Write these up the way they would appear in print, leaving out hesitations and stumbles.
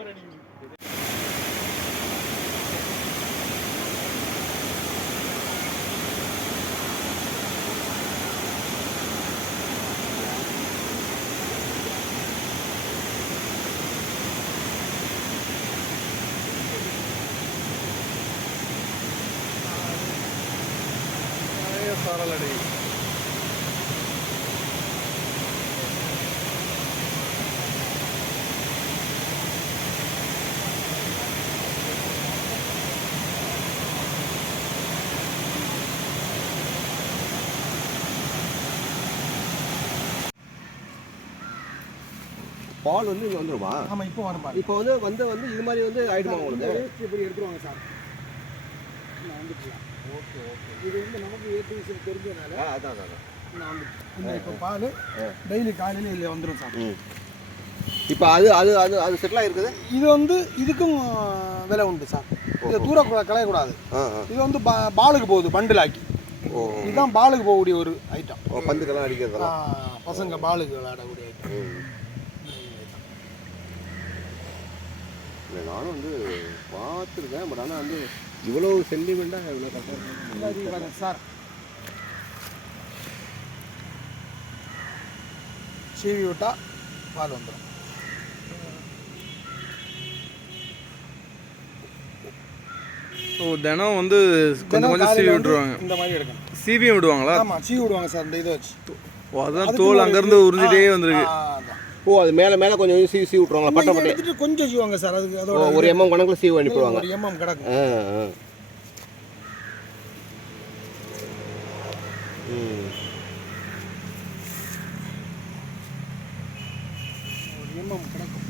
சாரலடி பால் வந்து இங்கே வந்துருமா? ஆமாம், இப்போ வரும். இப்போ வந்து இது மாதிரி ஆயிடுமா உங்களுக்கு? இப்படி எடுத்துருவாங்க சார். நான் வந்துக்கலாம். Okay okay. இது நமக்கு ஏற்ற விஷயம் தெரிஞ்சதுனால அதான் நான் வந்து இப்போ பால் டெய்லி காலையில் இதில் வந்துடும் சார். இப்போ அது செட்டில் ஆகிருக்குது. இது இதுக்கும் விலை உண்டு சார். இது தூரம் களையக்கூடாது. இது பாலுக்கு போகுது, பண்டில் ஆக்கி. இதுதான் பாலுக்கு போகக்கூடிய ஒரு ஐட்டம். பந்துக்கெல்லாம் அடிக்கிறதா? பசங்க பாலுக்கு விளையாடக்கூடிய ஐட்டம். இல்லை, நானும் பார்த்துருக்கேன். பட் ஆனால் இவ்வளோ சென்டிமெண்ட்டாக இவ்வளோ கஷ்டம் சார். சீவி விட்டா பால் வந்துடும். தினம் கொஞ்சம் கொஞ்சம் சீவி விட்டுருவாங்க. இந்த மாதிரி எடுக்கணும். சீவியும் விடுவாங்களா? ஆமாம், சீவி விடுவாங்க சார். இந்த இதை வச்சு அதான் தோல் அங்கேருந்து உறிஞ்சிட்டே வந்துருக்கு. அது மேலே கொஞ்சம் சீவி விட்டுருவாங்க. பட்டை எடுத்துட்டு கொஞ்சம் சீவாங்க சார். அதுக்கு அதோட ஒரு எம்எம் கணக்கில் சீவி அனுப்பிடுவாங்க. ஒரு எம்எம் கிடக்கும். ஒரு எம்எம் கிடக்கும்.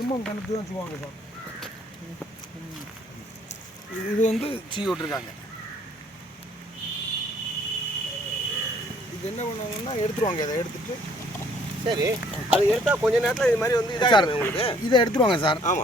எம்எம் கணக்கு தான் செய்வாங்க சார். இது சீ விட்டுருக்காங்க. இது என்ன பண்ணுவாங்கன்னா எடுத்துருவாங்க. இதை எடுத்துட்டு சரி, அது எடுத்தால் கொஞ்ச நேரத்தில் இது மாதிரி இதாக உங்களுக்கு இதை எடுத்துருவாங்க சார். ஆமாம்.